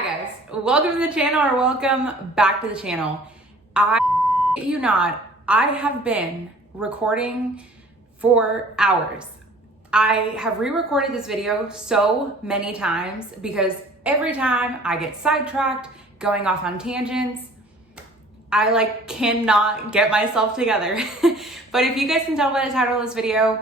Hi guys, welcome to the channel or welcome back to the channel. I have been recording for hours. I have re-recorded this video so many times because every time I get sidetracked, going off on tangents, I cannot get myself together. But if you guys can tell by the title of this video,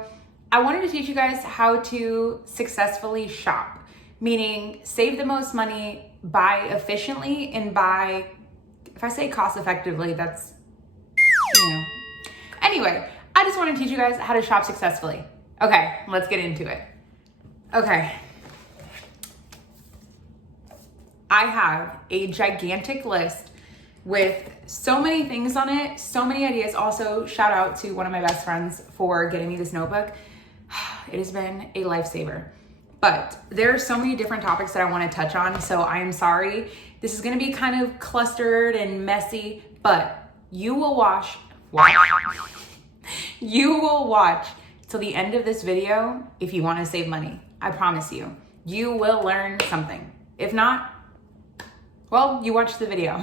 I wanted to teach you guys how to successfully shop, meaning save the most money, buy efficiently, and buy, if I say cost effectively, that's, Anyway, I just want to teach you guys how to shop successfully. Okay, let's get into it. Okay. I have a gigantic list with so many things on it, so many ideas. Also, shout out to one of my best friends for getting me this notebook. It has been a lifesaver. But there are so many different topics that I want to touch on, so I am sorry. This is going to be kind of clustered and messy, but you will watch till the end of this video if you want to save money. I promise you. You will learn something. If not, well, you watch the video.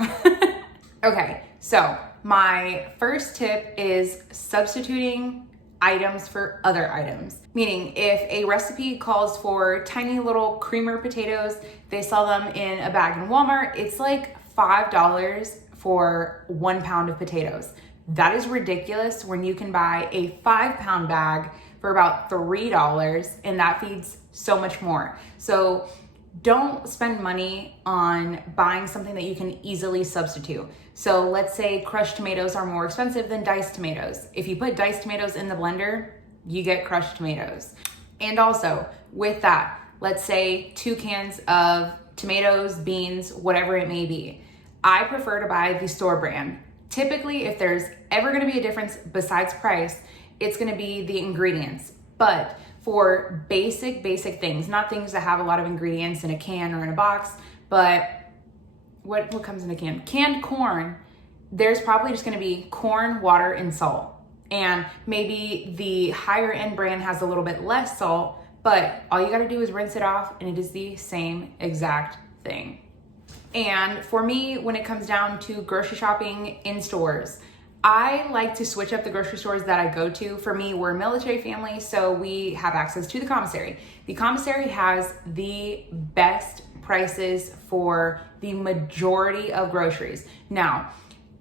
Okay, so my first tip is substituting items for other items. Meaning if a recipe calls for tiny little creamer potatoes, they sell them in a bag in Walmart. It's like $5 for 1 pound of potatoes. That is ridiculous when you can buy a 5-pound bag for about $3 and that feeds so much more. So don't spend money on buying something that you can easily substitute. So let's say crushed tomatoes are more expensive than diced tomatoes. If you put diced tomatoes in the blender, you get crushed tomatoes. And also with that, let's say 2 cans of tomatoes, beans, whatever it may be. I prefer to buy the store brand. Typically, if there's ever gonna be a difference besides price, it's gonna be the ingredients. But for basic things, not things that have a lot of ingredients in a can or in a box, but what comes in a can? Canned corn, there's probably just gonna be corn, water, and salt. And maybe the higher end brand has a little bit less salt, but all you gotta do is rinse it off and it is the same exact thing. And for me, when it comes down to grocery shopping in stores, I like to switch up the grocery stores that I go to. For me, we're a military family, so we have access to the commissary. The commissary has the best prices for the majority of groceries. Now,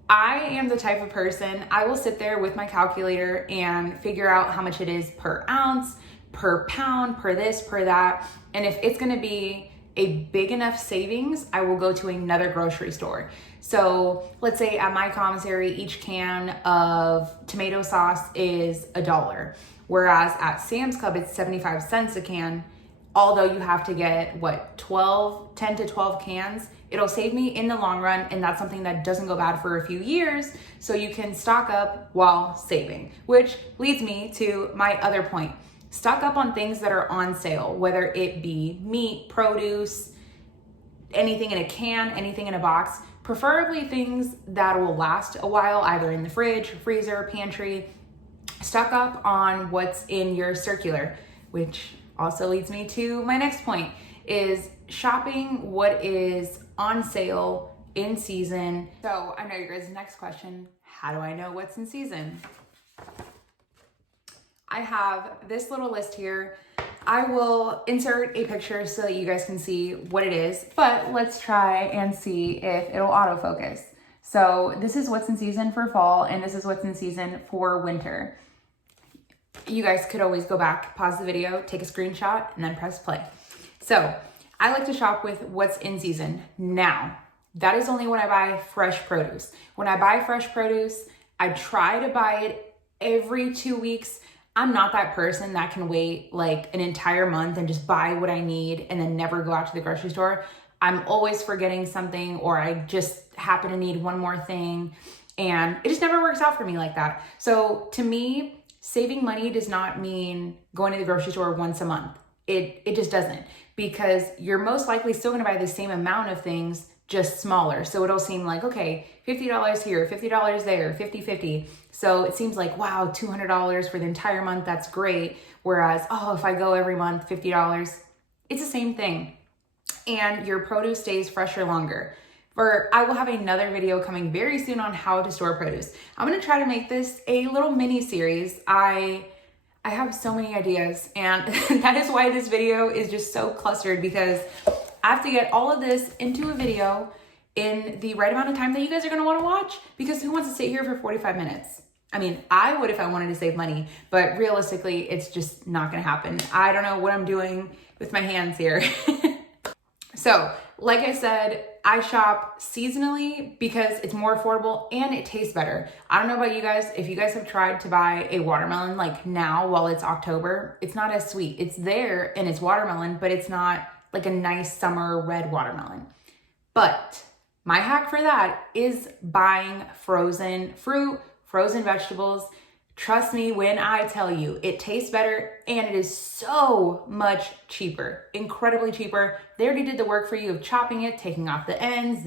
I am the type of person, I will sit there with my calculator and figure out how much it is per ounce, per pound, per this, per that. And if it's gonna be a big enough savings, I will go to another grocery store. So let's say at my commissary, each can of tomato sauce is $1. Whereas at Sam's Club, it's 75 cents a can. Although you have to get 10 to 12 cans, it'll save me in the long run. And that's something that doesn't go bad for a few years. So you can stock up while saving, which leads me to my other point. Stock up on things that are on sale, whether it be meat, produce, anything in a can, anything in a box, preferably things that will last a while, either in the fridge, freezer, pantry. Stock up on what's in your circular, which also leads me to my next point, is shopping what is on sale in season. So I know your guys' next question, how do I know what's in season? I have this little list here. I will insert a picture so that you guys can see what it is, but let's try and see if it'll autofocus. So this is what's in season for fall, and this is what's in season for winter. You guys could always go back, pause the video, take a screenshot, and then press play. So I like to shop with what's in season now. That is only when I buy fresh produce. When I buy fresh produce, I try to buy it every 2 weeks. I'm not that person that can wait like an entire month and just buy what I need and then never go out to the grocery store. I'm always forgetting something, or I just happen to need one more thing, and it just never works out for me like that. So to me, saving money does not mean going to the grocery store once a month. It just doesn't, because you're most likely still gonna buy the same amount of things, just smaller. So it'll seem like, okay, $50 here, $50 there, 50-50. So it seems like, wow, $200 for the entire month, that's great. Whereas, oh, if I go every month, $50, it's the same thing. and your produce stays fresher longer. I will have another video coming very soon on how to store produce. I'm gonna try to make this a little mini series. I have so many ideas, and that is why this video is just so clustered, because I have to get all of this into a video in the right amount of time that you guys are gonna wanna watch, because who wants to sit here for 45 minutes? I mean, I would if I wanted to save money, but realistically, it's just not gonna happen. I don't know what I'm doing with my hands here. So, like I said, I shop seasonally because it's more affordable and it tastes better. I don't know about you guys, if you guys have tried to buy a watermelon like now while it's October, it's not as sweet. It's there and it's watermelon, but it's not like a nice summer red watermelon. But my hack for that is buying frozen fruit, frozen vegetables. Trust me when I tell you, it tastes better and it is so much cheaper, incredibly cheaper. They already did the work for you of chopping it, taking off the ends,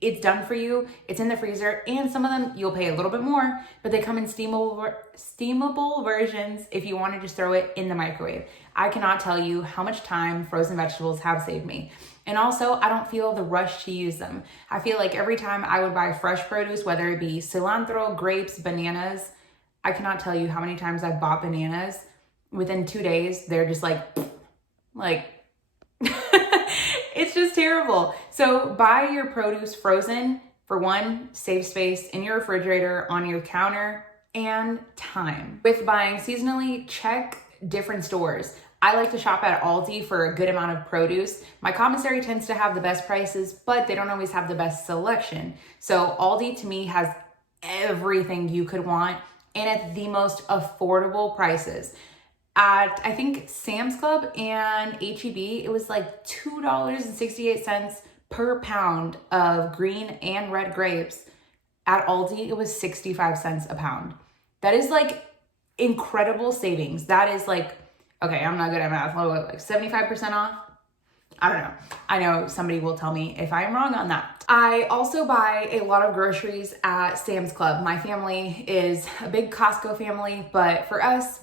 It's done for you. It's in the freezer, and some of them you'll pay a little bit more, but they come in steamable versions if you want to just throw it in the microwave. I cannot tell you how much time frozen vegetables have saved me. And also, I don't feel the rush to use them. I feel like every time I would buy fresh produce, whether it be cilantro, grapes, bananas, I cannot tell you how many times I've bought bananas. Within 2 days, they're just like, it's just terrible. So buy your produce frozen. For one, save space in your refrigerator, on your counter, and time. With buying seasonally, check different stores. I like to shop at Aldi for a good amount of produce. My commissary tends to have the best prices, but they don't always have the best selection. So Aldi to me has everything you could want and at the most affordable prices. At, I think, Sam's Club and H-E-B, it was like $2.68 per pound of green and red grapes. At Aldi, it was 65 cents a pound. That is like incredible savings. That is like, okay, I'm not good at math. What, like 75% off? I don't know. I know somebody will tell me if I'm wrong on that. I also buy a lot of groceries at Sam's Club. My family is a big Costco family, but for us,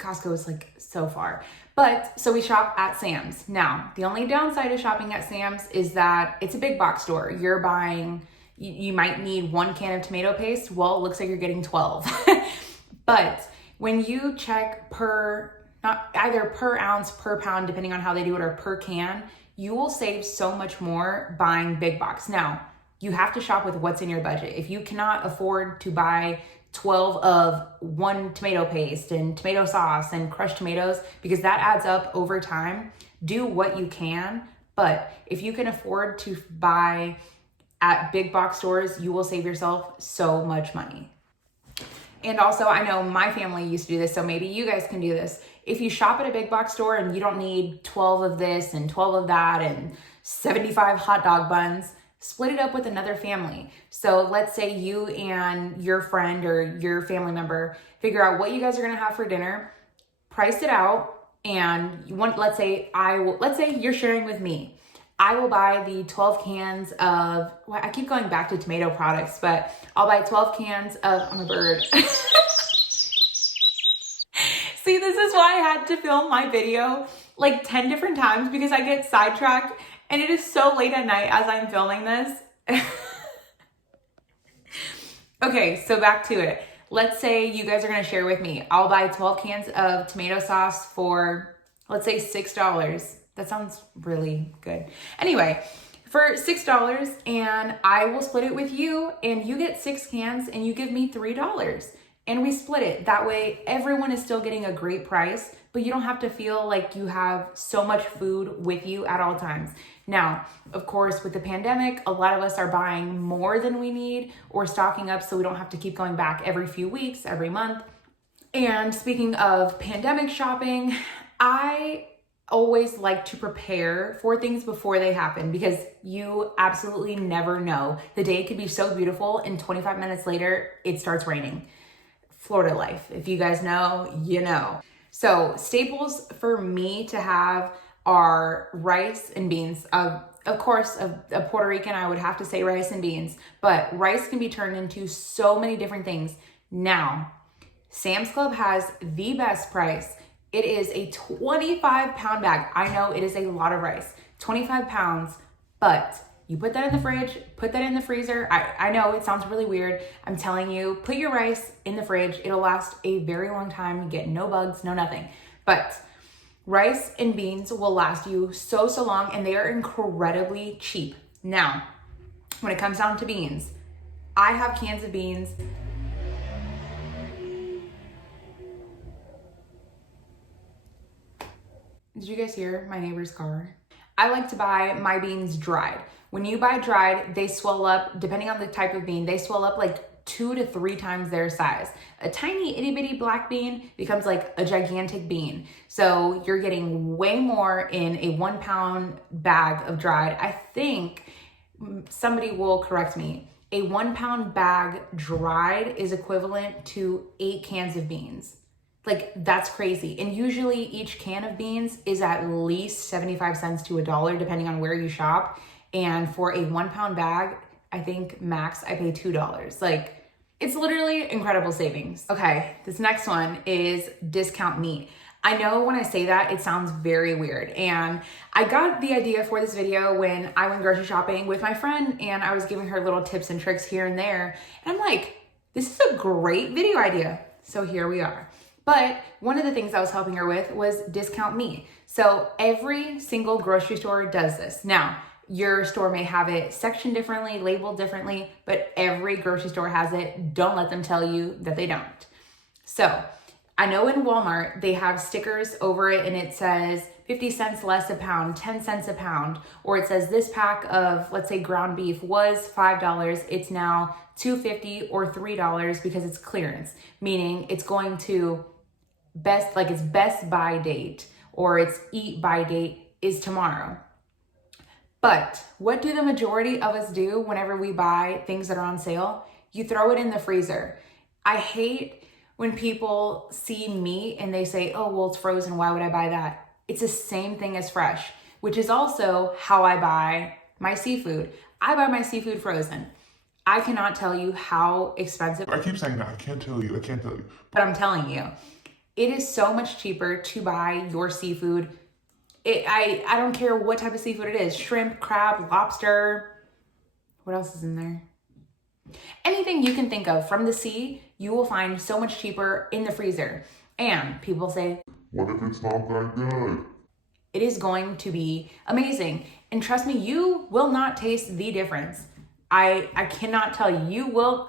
Costco is like so far. But so we shop at Sam's. Now, the only downside of shopping at Sam's is that it's a big box store. You're buying, you might need 1 can of tomato paste. Well, it looks like you're getting 12. But when you check either per ounce, per pound, depending on how they do it, or per can, you will save so much more buying big box. Now, you have to shop with what's in your budget. If you cannot afford to buy 12 of 1 tomato paste and tomato sauce and crushed tomatoes, because that adds up over time, do what you can. But if you can afford to buy at big box stores, you will save yourself so much money. And also, I know my family used to do this, so maybe you guys can do this. If you shop at a big box store and you don't need 12 of this and 12 of that and 75 hot dog buns, split it up with another family. So let's say you and your friend or your family member figure out what you guys are gonna have for dinner, price it out, and let's say you're sharing with me. I will buy the 12 cans of, well, I keep going back to tomato products, but I'll buy 12 cans of, I'm a bird. See, this is why I had to film my video like 10 different times, because I get sidetracked and it is so late at night as I'm filming this. Okay, so back to it. Let's say you guys are gonna share with me. I'll buy 12 cans of tomato sauce for, let's say, $6. That sounds really good. Anyway, for $6, and I will split it with you, and you get 6 cans and you give me $3. And we split it. That way everyone is still getting a great price, but you don't have to feel like you have so much food with you at all times. Now, of course, with the pandemic, a lot of us are buying more than we need or stocking up so we don't have to keep going back every few weeks, every month. And speaking of pandemic shopping, I always like to prepare for things before they happen, because you absolutely never know. The day could be so beautiful and 25 minutes later, it starts raining. Florida life. If you guys know, you know. So staples for me to have are rice and beans. Of course, a Puerto Rican, I would have to say rice and beans, but rice can be turned into so many different things. Now, Sam's Club has the best price. It is a 25-pound bag. I know it is a lot of rice. 25 pounds, but you put that in the fridge, put that in the freezer. I know it sounds really weird. I'm telling you, put your rice in the fridge. It'll last a very long time. You get no bugs, no nothing. But rice and beans will last you so long, and they are incredibly cheap. Now, when it comes down to beans, I have cans of beans. Did you guys hear my neighbor's car? I like to buy my beans dried. When you buy dried, they swell up, depending on the type of bean, they swell up like 2 to 3 times their size. A tiny itty bitty black bean becomes like a gigantic bean. So you're getting way more in a 1 pound bag of dried. I think somebody will correct me. A 1 pound bag dried is equivalent to 8 cans of beans. Like, that's crazy. And usually each can of beans is at least 75 cents to $1, depending on where you shop. And for a 1 pound bag, I think max I pay $2. Like, it's literally incredible savings. Okay, this next one is discount meat. I know when I say that, it sounds very weird. And I got the idea for this video when I went grocery shopping with my friend and I was giving her little tips and tricks here and there. And I'm like, this is a great video idea. So here we are. But one of the things I was helping her with was discount meat. So every single grocery store does this. Now, your store may have it sectioned differently, labeled differently, but every grocery store has it. Don't let them tell you that they don't. So I know in Walmart, they have stickers over it and it says 50 cents less a pound, 10 cents a pound, or it says this pack of, let's say, ground beef was $5. It's now $2.50 or $3 because it's clearance, meaning it's going to its best buy date or its eat by date is tomorrow. But what do the majority of us do whenever we buy things that are on sale? You throw it in the freezer. I hate when people see meat and they say, oh, well, it's frozen. Why would I buy that? It's the same thing as fresh, which is also how I buy my seafood. I buy my seafood frozen. I cannot tell you how expensive. I keep saying that. I can't tell you. But I'm telling you, it is so much cheaper to buy your seafood. I don't care what type of seafood it is. Shrimp, crab, lobster. What else is in there? Anything you can think of from the sea, you will find so much cheaper in the freezer. And people say, what if it's not that good? It is going to be amazing. And trust me, you will not taste the difference. I cannot tell you.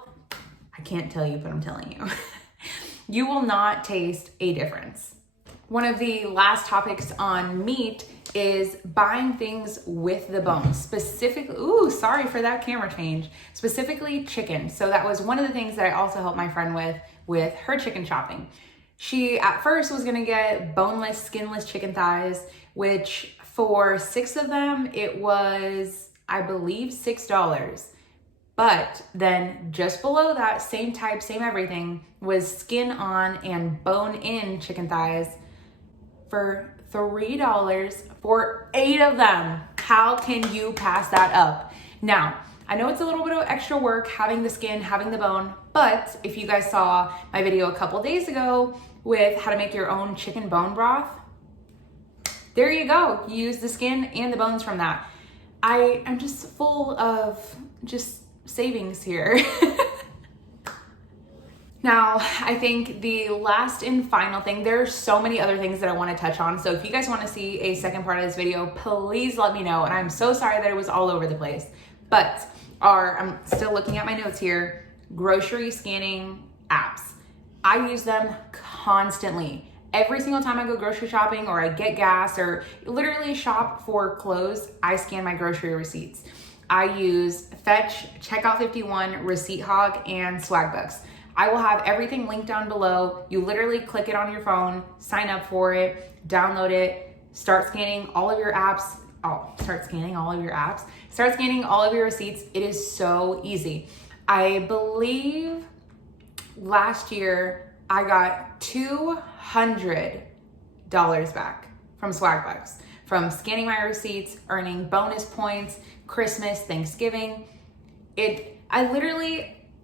I can't tell you, but I'm telling you. You will not taste a difference. One of the last topics on meat is buying things with the bones. Specifically, sorry for that camera change. Specifically chicken. So that was one of the things that I also helped my friend with her chicken shopping. She at first was gonna get boneless, skinless chicken thighs, which for 6 of them, it was, I believe, $6. But then just below that, same type, same everything, was skin on and bone in chicken thighs for $3 for 8 of them. How can you pass that up? Now, I know it's a little bit of extra work having the skin, having the bone, but if you guys saw my video a couple days ago with how to make your own chicken bone broth, there you go. You use the skin and the bones from that. I'm just full of just savings here. Now, I think the last and final thing, there are so many other things that I want to touch on. So if you guys want to see a second part of this video, please let me know. And I'm so sorry that it was all over the place. But I'm still looking at my notes here, grocery scanning apps. I use them constantly. Every single time I go grocery shopping or I get gas or literally shop for clothes, I scan my grocery receipts. I use Fetch, Checkout 51, Receipt Hog, and Swagbucks. I will have everything linked down below. You literally click it on your phone, sign up for it, download it, start scanning all of your apps. Start scanning all of your receipts. It is so easy. I believe last year I got $200 back from Swagbucks, from scanning my receipts, earning bonus points, Christmas, Thanksgiving.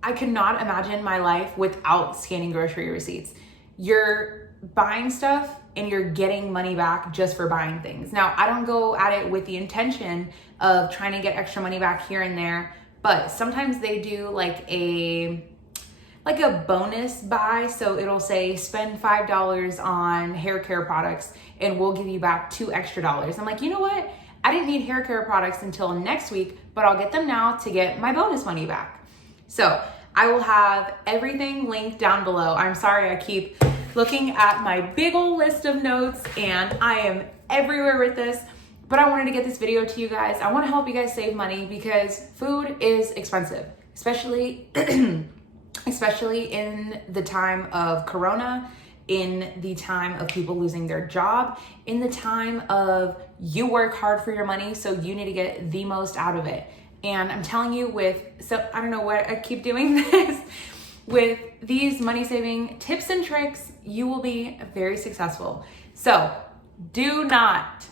I could not imagine my life without scanning grocery receipts. Your buying stuff and you're getting money back just for buying things. Now, I don't go at it with the intention of trying to get extra money back here and there, but sometimes they do like a bonus buy. So it'll say spend $5 on hair care products and we'll give you back $2 extra. I'm like, you know what? I didn't need hair care products until next week, but I'll get them now to get my bonus money back. So I will have everything linked down below. I'm sorry, I keep looking at my big old list of notes and I am everywhere with this, but I wanted to get this video to you guys. I want to help you guys save money because food is expensive, especially especially in the time of Corona, in the time of people losing their job, in the time of you work hard for your money, so you need to get the most out of it. And I'm telling you I don't know why I keep doing this, with these money saving tips and tricks, you will be very successful. So do not,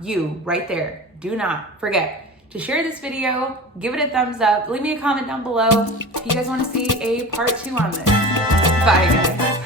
you right there, do not forget to share this video, give it a thumbs up, leave me a comment down below if you guys want to see a part 2 on this. Bye guys.